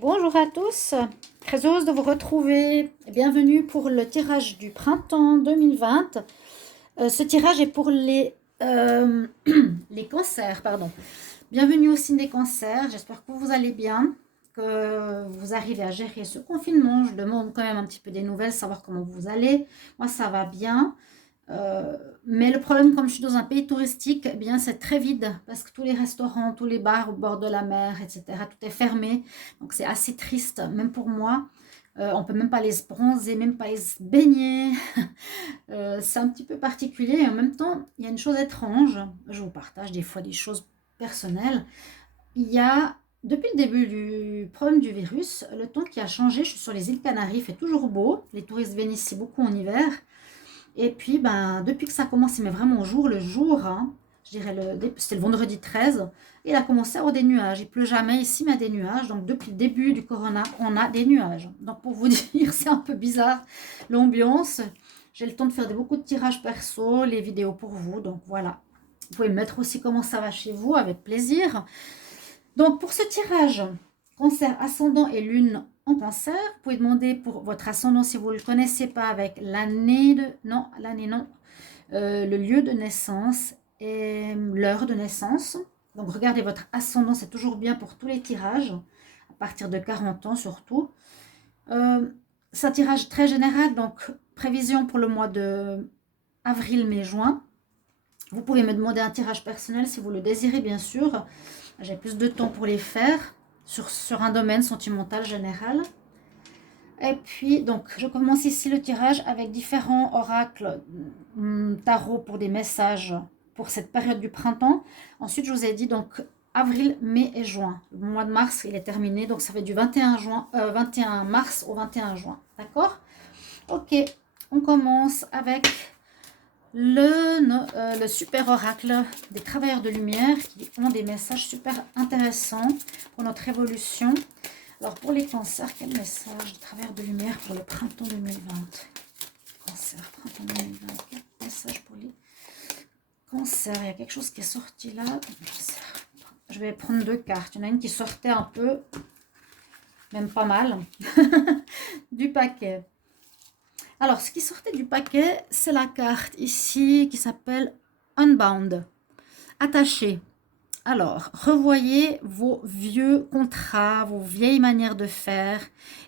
Bonjour à tous, très heureuse de vous retrouver. Bienvenue pour le tirage du printemps 2020. Ce tirage est pour les cancers, pardon. Bienvenue au signe des cancers, j'espère que vous allez bien, que vous arrivez à gérer ce confinement. Je demande quand même un petit peu des nouvelles, savoir comment vous allez. Moi, ça va bien. Mais le problème, comme je suis dans un pays touristique, eh bien c'est très vide parce que tous les restaurants, tous les bars au bord de la mer, etc., tout est fermé. Donc c'est assez triste, même pour moi. On peut même pas les bronzer, même pas les baigner. C'est un petit peu particulier. Et en même temps, il y a une chose étrange. Je vous partage des fois des choses personnelles. Il y a, depuis le début du problème du virus, le temps qui a changé. Je suis sur les îles Canaries, il fait toujours beau. Les touristes viennent ici beaucoup en hiver. Et puis, ben, depuis que ça a commencé, mais vraiment au jour le jour, hein, je dirais, c'était le vendredi 13, il a commencé à avoir des nuages. Il pleut jamais ici, mais il y a des nuages. Donc, depuis le début du corona, on a des nuages. Donc, pour vous dire, c'est un peu bizarre l'ambiance. J'ai le temps de faire beaucoup de tirages perso, les vidéos pour vous. Donc, voilà. Vous pouvez me mettre aussi comment ça va chez vous, avec plaisir. Donc, pour ce tirage, cancer, ascendant et lune en cancer, vous pouvez demander pour votre ascendant si vous ne le connaissez pas avec le lieu de naissance et l'heure de naissance. Donc, regardez votre ascendant, c'est toujours bien pour tous les tirages, à partir de 40 ans surtout. C'est un tirage très général, donc prévision pour le mois de avril, mai, juin. Vous pouvez me demander un tirage personnel si vous le désirez, bien sûr. J'ai plus de temps pour les faire sur un domaine sentimental général. Et puis, donc, je commence ici le tirage avec différents oracles tarot pour des messages pour cette période du printemps. Ensuite, je vous ai dit donc avril, mai et juin. Le mois de mars, il est terminé, donc ça fait du 21 mars au 21 juin. D'accord? Ok, on commence avec le super oracle des travailleurs de lumière qui ont des messages super intéressants pour notre évolution. Alors pour les cancers, quel message des travailleurs de lumière pour le printemps 2020? Cancer, printemps 2020, quel message pour les cancers? Il y a quelque chose qui est sorti là. Je vais prendre deux cartes. Il y en a une qui sortait un peu, même pas mal, du paquet. Alors, ce qui sortait du paquet, c'est la carte ici qui s'appelle Unbound, attaché. Alors, revoyez vos vieux contrats, vos vieilles manières de faire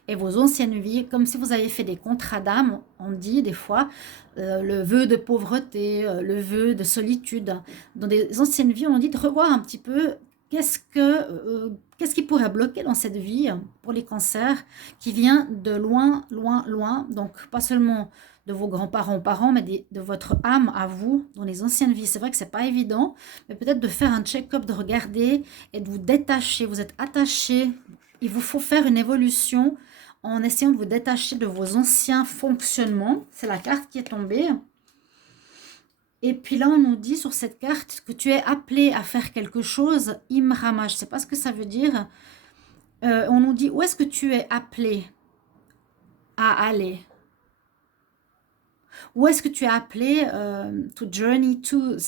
et vos anciennes vies, comme si vous avez fait des contrats d'âme, on dit des fois, le vœu de pauvreté, le vœu de solitude. Dans des anciennes vies, on dit de revoir un petit peu qu'est-ce qui pourrait bloquer dans cette vie pour les cancers qui vient de loin, loin, loin. Donc, pas seulement de vos grands-parents, parents, mais de votre âme à vous, dans les anciennes vies. C'est vrai que c'est pas évident, mais peut-être de faire un check-up, de regarder et de vous détacher. Vous êtes attaché. Il vous faut faire une évolution en essayant de vous détacher de vos anciens fonctionnements. C'est la carte qui est tombée. Et puis là, on nous dit sur cette carte que tu es appelé à faire quelque chose, Imrama. Je ne sais pas ce que ça veut dire. On nous dit où est-ce que tu es appelé à aller? Où est-ce que tu es appelé to journey to?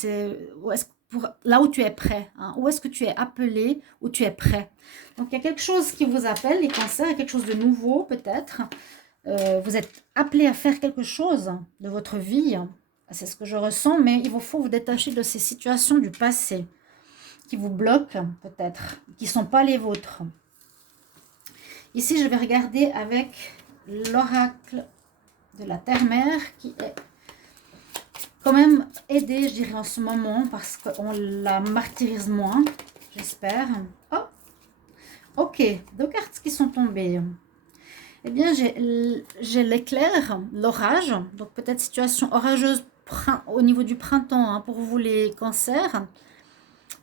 Là où tu es prêt. Hein? Où est-ce que tu es appelé, où tu es prêt? Donc, il y a quelque chose qui vous appelle, les cancers, il y a quelque chose de nouveau peut-être. Vous êtes appelé à faire quelque chose de votre vie. C'est ce que je ressens, mais il vous faut vous détacher de ces situations du passé qui vous bloquent peut-être, qui ne sont pas les vôtres. Ici, je vais regarder avec l'oracle de la terre-mère qui est quand même aidée, je dirais, en ce moment parce qu'on la martyrise moins, j'espère. Oh, ok, deux cartes qui sont tombées. Eh bien, j'ai l'éclair, l'orage, donc peut-être situation orageuse au niveau du printemps hein, pour vous les cancers.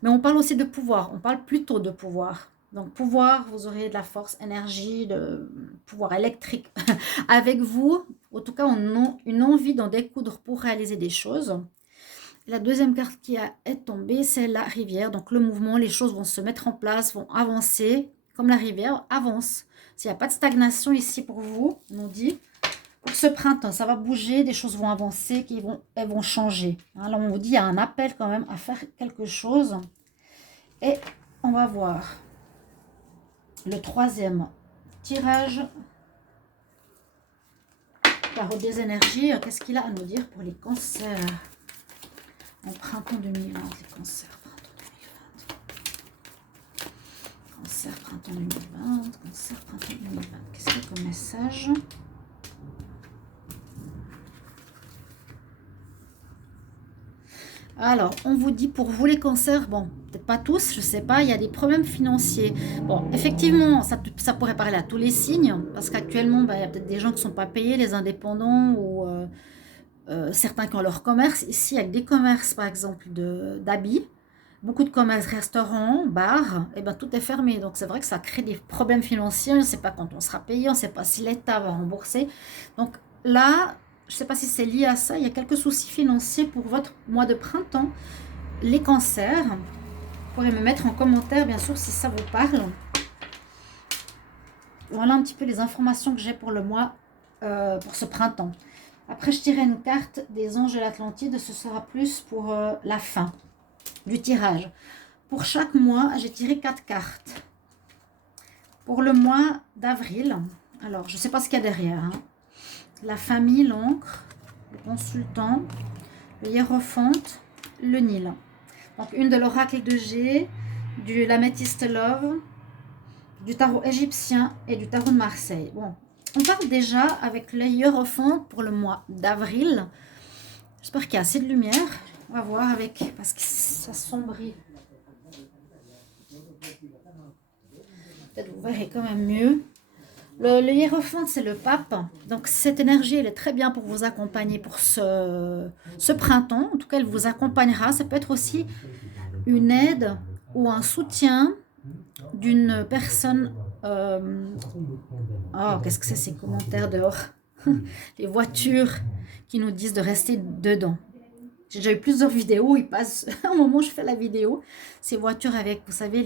Mais on parle aussi de pouvoir, on parle plutôt de pouvoir. Donc pouvoir, vous aurez de la force, énergie, de pouvoir électrique avec vous. En tout cas, une envie d'en découdre pour réaliser des choses. La deuxième carte qui est tombée, c'est la rivière. Donc le mouvement, les choses vont se mettre en place, vont avancer, comme la rivière avance. S'il n'y a pas de stagnation ici pour vous, on nous dit, pour ce printemps, ça va bouger, des choses vont avancer, elles vont changer. Alors on vous dit, il y a un appel quand même à faire quelque chose. Et on va voir le troisième tirage tarot des énergies. Qu'est-ce qu'il a à nous dire pour les cancers en printemps 2020? Les cancers, printemps 2020. Cancer, printemps 2020. Cancer, printemps 2020. Qu'est-ce qu'il y a comme message? Alors, on vous dit pour vous les cancers, bon, peut-être pas tous, je sais pas, il y a des problèmes financiers. Bon, effectivement, ça pourrait parler à tous les signes, parce qu'actuellement, il y a peut-être des gens qui ne sont pas payés, les indépendants, ou certains qui ont leur commerce. Ici, avec des commerces, par exemple, d'habits, beaucoup de commerces, restaurants, bars, et ben tout est fermé. Donc, c'est vrai que ça crée des problèmes financiers, on ne sait pas quand on sera payé, on ne sait pas si l'État va rembourser. Donc là, je ne sais pas si c'est lié à ça, il y a quelques soucis financiers pour votre mois de printemps. Les cancers, vous pourrez me mettre en commentaire, bien sûr, si ça vous parle. Voilà un petit peu les informations que j'ai pour le mois, pour ce printemps. Après, je tirerai une carte des anges de l'Atlantide. Ce sera plus pour la fin du tirage. Pour chaque mois, j'ai tiré 4 cartes. Pour le mois d'avril, alors, je ne sais pas ce qu'il y a derrière, hein. La famille, l'encre, le consultant, le hiérophante, le Nil. Donc, une de l'oracle de G, de l'améthyste love, du tarot égyptien et du tarot de Marseille. Bon, on part déjà avec le hiérophante pour le mois d'avril. J'espère qu'il y a assez de lumière. On va voir avec, parce que ça sombrit. Peut-être vous verrez quand même mieux. Le hiérophante, c'est le pape. Donc, cette énergie, elle est très bien pour vous accompagner pour ce printemps. En tout cas, elle vous accompagnera. Ça peut être aussi une aide ou un soutien d'une personne. Oh, qu'est-ce que c'est ces commentaires dehors? Les voitures qui nous disent de rester dedans. J'ai déjà eu plusieurs vidéos où ils passent, au moment où je fais la vidéo, ces voitures avec, vous savez,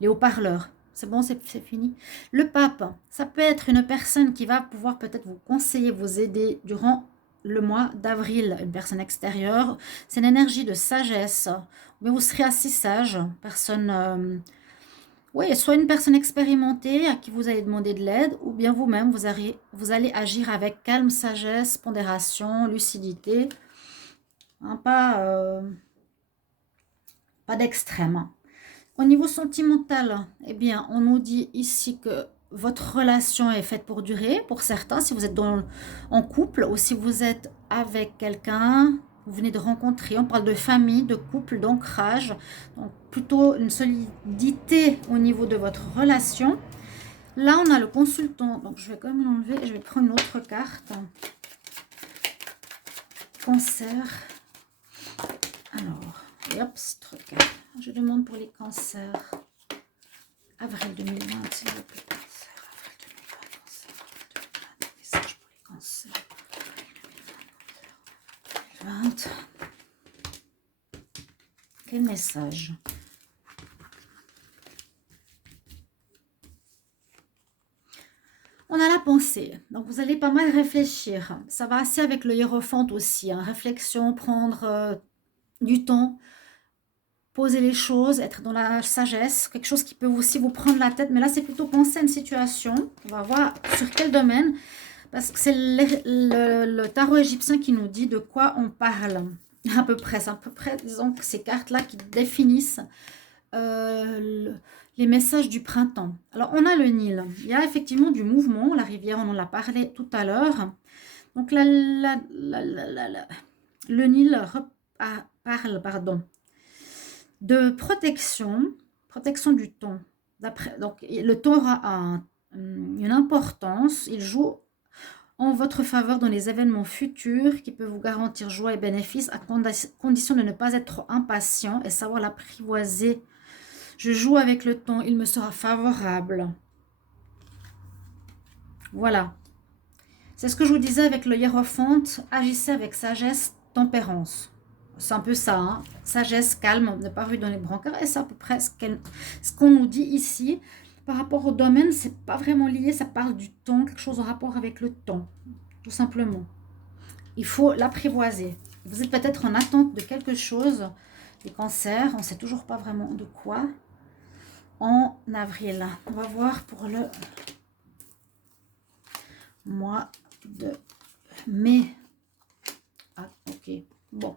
les haut-parleurs. C'est bon, c'est fini. Le pape, ça peut être une personne qui va pouvoir peut-être vous conseiller, vous aider durant le mois d'avril. Une personne extérieure. C'est une énergie de sagesse. Mais vous serez assez sage. Personne... oui, soit une personne expérimentée à qui vous allez demander de l'aide, ou bien vous-même, vous allez agir avec calme, sagesse, pondération, lucidité. Hein, pas d'extrême. Au niveau sentimental, eh bien, on nous dit ici que votre relation est faite pour durer. Pour certains, si vous êtes en couple ou si vous êtes avec quelqu'un, vous venez de rencontrer, on parle de famille, de couple, d'ancrage. Donc, plutôt une solidité au niveau de votre relation. Là, on a le consultant. Donc, je vais quand même l'enlever et je vais prendre une autre carte. Cancer. Alors, et hop, c'est trop calme. Je demande pour les cancers. Avril 2020, s'il vous plaît. Cancer, avril 2020, cancer, avril 2020. Message pour les cancers. Avril 2020. Quel message? On a la pensée. Donc, vous allez pas mal réfléchir. Ça va assez avec le hiérophante aussi. Hein. Réflexion, prendre du temps. Poser les choses, être dans la sagesse, quelque chose qui peut aussi vous prendre la tête. Mais là, c'est plutôt penser à une situation. On va voir sur quel domaine. Parce que c'est le tarot égyptien qui nous dit de quoi on parle. À peu près. C'est à peu près, disons, que ces cartes-là qui définissent les messages du printemps. Alors, on a le Nil. Il y a effectivement du mouvement. La rivière, on en a parlé tout à l'heure. Donc, le Nil parle, pardon, de protection du temps. Donc, le temps aura une importance. Il joue en votre faveur dans les événements futurs qui peuvent vous garantir joie et bénéfices à condition de ne pas être trop impatient et savoir l'apprivoiser. Je joue avec le temps, il me sera favorable. Voilà. C'est ce que je vous disais avec le hiérophante. Agissez avec sagesse, tempérance. C'est un peu ça, hein. Sagesse, calme, ne pas ruer dans les brancards. Et c'est à peu près ce qu'on nous dit ici. Par rapport au domaine, c'est pas vraiment lié. Ça parle du temps, quelque chose en rapport avec le temps, tout simplement. Il faut l'apprivoiser. Vous êtes peut-être en attente de quelque chose. Les cancers, on ne sait toujours pas vraiment de quoi. en avril. On va voir pour le mois de mai. Ah, ok. Bon.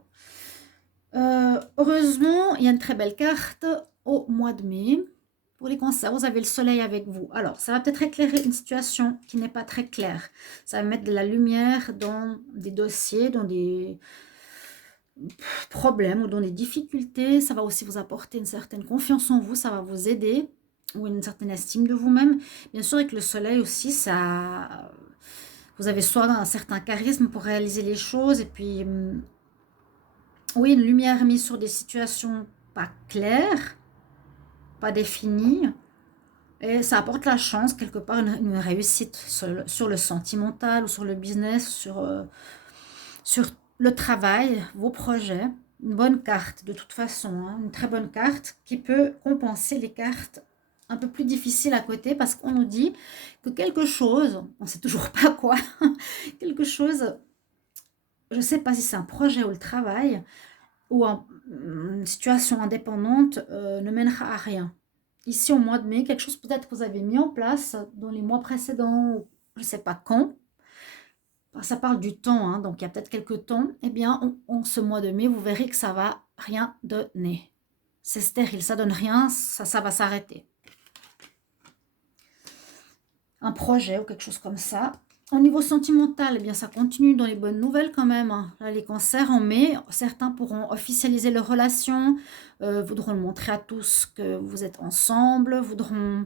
Heureusement, il y a une très belle carte au mois de mai. Pour les cancers, vous avez le soleil avec vous. Alors, ça va peut-être éclairer une situation qui n'est pas très claire. Ça va mettre de la lumière dans des dossiers, dans des problèmes ou dans des difficultés. Ça va aussi vous apporter une certaine confiance en vous. Ça va vous aider ou une certaine estime de vous-même. Bien sûr, avec le soleil aussi, ça... Vous avez soit un certain charisme pour réaliser les choses et puis... Oui, une lumière mise sur des situations pas claires, pas définies. Et ça apporte la chance, quelque part, une réussite sur le sentimental ou sur le business, sur le travail, vos projets. Une bonne carte, de toute façon, hein, une très bonne carte qui peut compenser les cartes un peu plus difficiles à côté parce qu'on nous dit que quelque chose, on ne sait toujours pas quoi, quelque chose, je ne sais pas si c'est un projet ou le travail, ou une situation indépendante ne mènera à rien. Ici, au mois de mai, quelque chose peut-être que vous avez mis en place dans les mois précédents, je ne sais pas quand, ça parle du temps, hein, donc il y a peut-être quelques temps, eh bien, ce mois de mai, vous verrez que ça va rien donner. C'est stérile, ça donne rien, ça va s'arrêter. Un projet ou quelque chose comme ça. Au niveau sentimental, eh bien, ça continue dans les bonnes nouvelles quand même, hein. Là, les cancers en mai, certains pourront officialiser leur relation, voudront le montrer à tous que vous êtes ensemble, voudront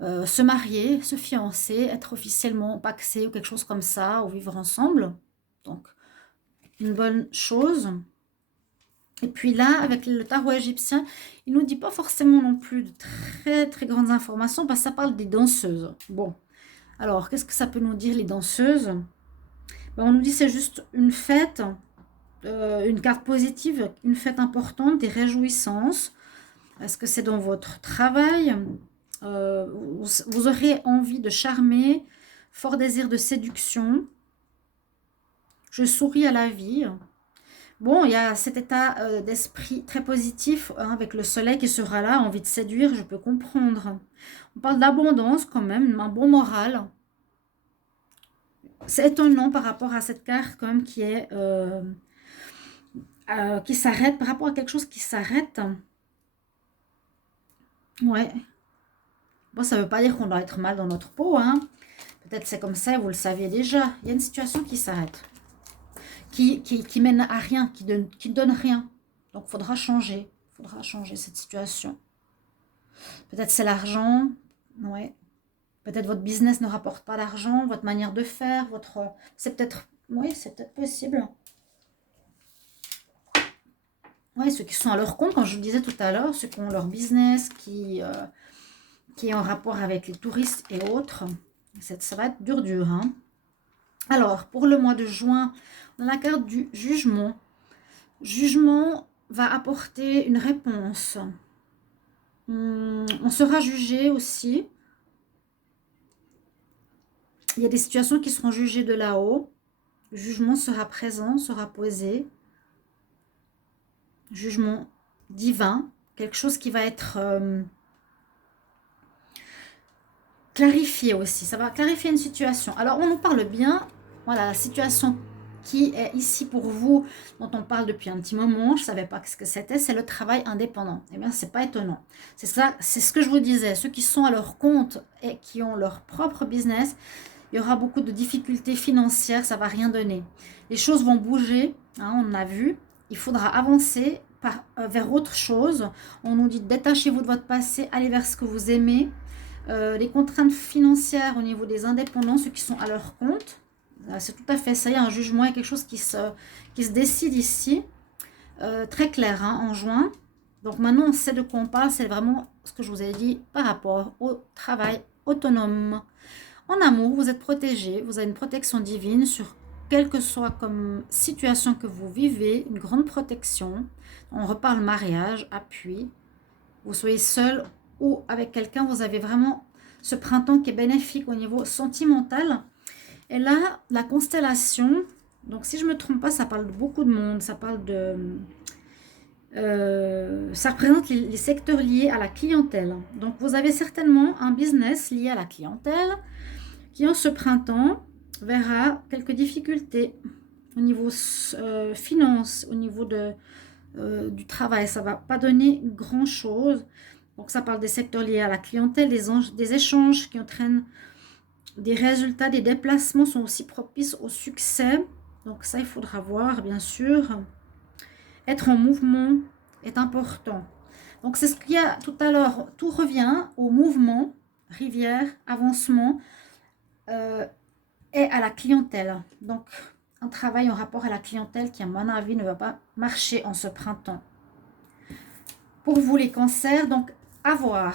se marier, se fiancer, être officiellement pacsés ou quelque chose comme ça, ou vivre ensemble. Donc, une bonne chose. Et puis là, avec le tarot égyptien, il ne nous dit pas forcément non plus de très très grandes informations, parce que ça parle des danseuses. Bon, alors, qu'est-ce que ça peut nous dire, les danseuses? Ben, on nous dit que c'est juste une fête, une carte positive, une fête importante, des réjouissances. Est-ce que c'est dans votre travail? Vous aurez envie de charmer, fort désir de séduction. Je souris à la vie. Bon, il y a cet état d'esprit très positif, hein, avec le soleil qui sera là, envie de séduire, je peux comprendre. On parle d'abondance quand même, un bon moral. C'est étonnant par rapport à cette carte quand même qui s'arrête, par rapport à quelque chose qui s'arrête. Ouais. Bon, ça ne veut pas dire qu'on doit être mal dans notre peau, hein. Peut-être c'est comme ça, vous le saviez déjà. Il y a une situation qui s'arrête, qui mène à rien, qui donne rien. Donc, il faudra changer. Il faudra changer cette situation. Peut-être c'est l'argent. Ouais. Peut-être votre business ne rapporte pas l'argent, votre manière de faire, c'est peut-être... Oui, c'est peut-être possible. Oui, ceux qui sont à leur compte, comme je vous disais tout à l'heure, ceux qui ont leur business, qui est en rapport avec les touristes et autres. Ça va être dur, hein. Alors, pour le mois de juin, on a la carte du jugement. Jugement va apporter une réponse. On sera jugé aussi. Il y a des situations qui seront jugées de là-haut. Le jugement sera présent, sera posé. Jugement divin. Quelque chose qui va être clarifié aussi. Ça va clarifier une situation. Alors, on nous parle bien. Voilà, la situation qui est ici pour vous, dont on parle depuis un petit moment, je ne savais pas ce que c'était, c'est le travail indépendant. Eh bien, c'est pas étonnant. C'est ça, c'est ce que je vous disais. Ceux qui sont à leur compte et qui ont leur propre business, il y aura beaucoup de difficultés financières, ça ne va rien donner. Les choses vont bouger, hein, on a vu. Il faudra avancer vers autre chose. On nous dit détachez-vous de votre passé, allez vers ce que vous aimez. Les contraintes financières au niveau des indépendants, ceux qui sont à leur compte, c'est tout à fait ça. Il y a un jugement, il y a quelque chose qui se décide ici, très clair, hein, en juin. Donc maintenant, on sait de quoi on parle. C'est vraiment ce que je vous ai dit par rapport au travail autonome. En amour, vous êtes protégé, vous avez une protection divine sur quelle que soit comme situation que vous vivez, une grande protection. On reparle mariage, appui. Vous soyez seul ou avec quelqu'un, vous avez vraiment ce printemps qui est bénéfique au niveau sentimental. Et là, la constellation, donc si je ne me trompe pas, ça parle de beaucoup de monde, ça parle de Ça représente les secteurs liés à la clientèle. Donc, vous avez certainement un business lié à la clientèle qui, en ce printemps, verra quelques difficultés au niveau finance, au niveau du travail. Ça ne va pas donner grand-chose. Donc, ça parle des secteurs liés à la clientèle, des échanges qui entraînent des résultats, des déplacements sont aussi propices au succès. Donc, ça, il faudra voir, bien sûr. Être en mouvement est important. Donc, c'est ce qu'il y a tout à l'heure. Tout revient au mouvement, rivière, avancement et à la clientèle. Donc, un travail en rapport à la clientèle qui, à mon avis, ne va pas marcher en ce printemps. Pour vous, les cancers, donc, à voir.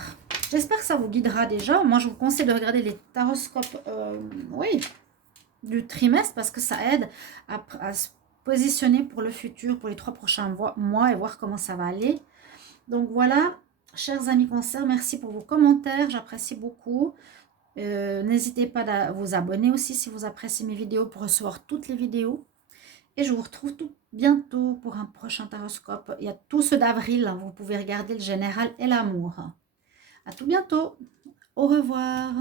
J'espère que ça vous guidera déjà. Moi, je vous conseille de regarder les taroscopes, oui, du trimestre parce que ça aide à se positionner pour le futur, pour les 3 prochains mois et voir comment ça va aller. Donc voilà, chers amis cancer, merci pour vos commentaires, j'apprécie beaucoup. N'hésitez pas à vous abonner aussi si vous appréciez mes vidéos pour recevoir toutes les vidéos. Et je vous retrouve tout bientôt pour un prochain taroscope. Il y a tout ceux d'avril, hein, vous pouvez regarder le général et l'amour. À tout bientôt, au revoir.